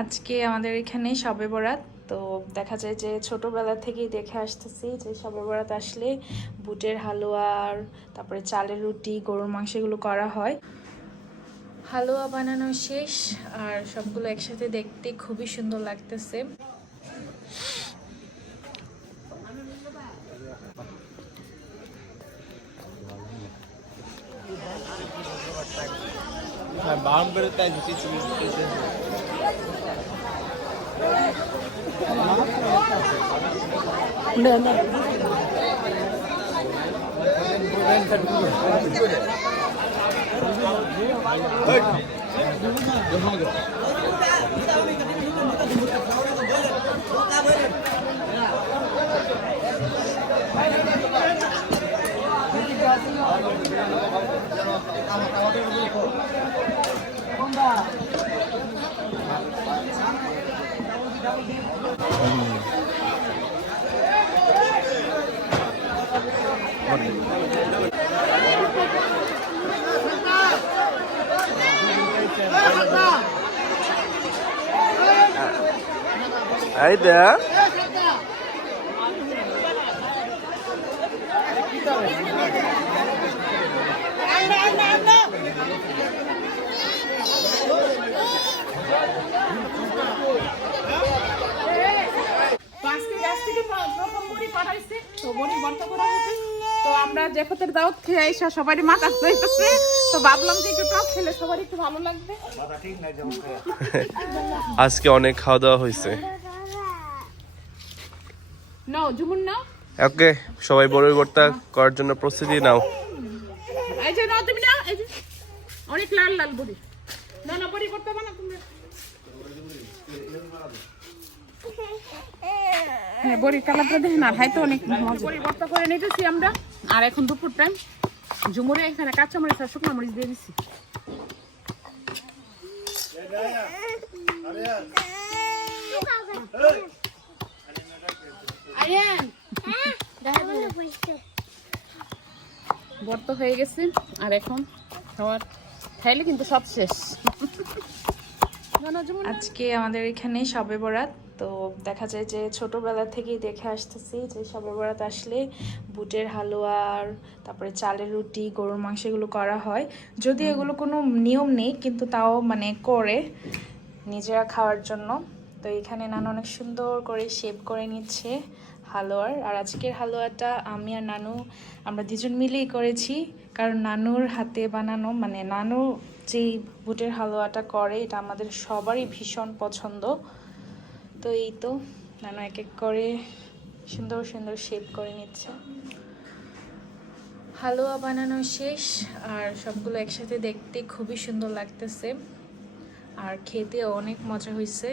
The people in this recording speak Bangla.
আজকে আমাদের এখানে সবে বরাত। তো দেখা যায় যে ছোটোবেলা থেকেই দেখে আসতেছি যে সবে বরাত আসলে বুটের হালুয়া আর তারপরে চালের রুটি, গরুর মাংস এগুলো করা হয়। হালুয়া বানানো শেষ আর সবগুলো একসাথে দেখতে খুবই সুন্দর লাগতেছে। 마음 না না Thank you. করে এই গাছ থেকে পাঠাইছে তো বড়ি বন্ধ করা হয়েছে। তো আমরা জেফতের দাওয়াত খেয়ে সবারই মাথা তো ভাবলাম যে একটু টক খেলে একটু ভালো লাগবে। আজকে অনেক খাওয়া দাওয়া হয়েছে নাও জুমুন নাও। ওকে সবাই বড় ভর্তা করার জন্য প্রস্তুতি নাও। এই যে নাও তুমি নাও এই যে। অনেক লাল লাল বড়ি। না না বড়ি করতে হবে না তুমি হ্যাঁ বড়ির কালারটা দেখেন আর হাইতে অনেক মজা। বড়ি ভর্তা করে নিতেছি আমরা। আর এখন দুপুর টাইম ঝুমুরে এখানে কাঁচা মরিচ আর শুকনো মরিচ দিয়ে দিচ্ছি ভর্ত হয়ে গেছে আর এখন খাওয়ার খাইলে কিন্তু সব শেষ। আজকে আমাদের এখানে সবে বরাত। তো দেখা যায় যে ছোটোবেলা থেকেই দেখে আসতেছি যে সবে বরাত আসলে বুটের হালুয়া আর তারপরে চালের রুটি গরুর মাংস এগুলো করা হয়। যদি এগুলো কোনো নিয়ম নেই কিন্তু তাও মানে করে নিজেরা খাওয়ার জন্য। তো এখানে নানু অনেক সুন্দর করে শেপ করে নিচ্ছে হালুয়ার। আর আজকের হালুয়াটা আমি আর নানু আমরা দুজন মিলেই করেছি। কারণ নানুর হাতে বানানো মানে নানু যেই বুটের হালুয়াটা করে এটা আমাদের সবারই ভীষণ পছন্দ। তো এই তো, নানা এক এক করে সুন্দর সুন্দর শেপ করে নিচ্ছে। হালুয়া বানানো শেষ, আর সবগুলো একসাথে দেখতে খুবই সুন্দর লাগতেছে। আর খেতে অনেক মজা হয়েছে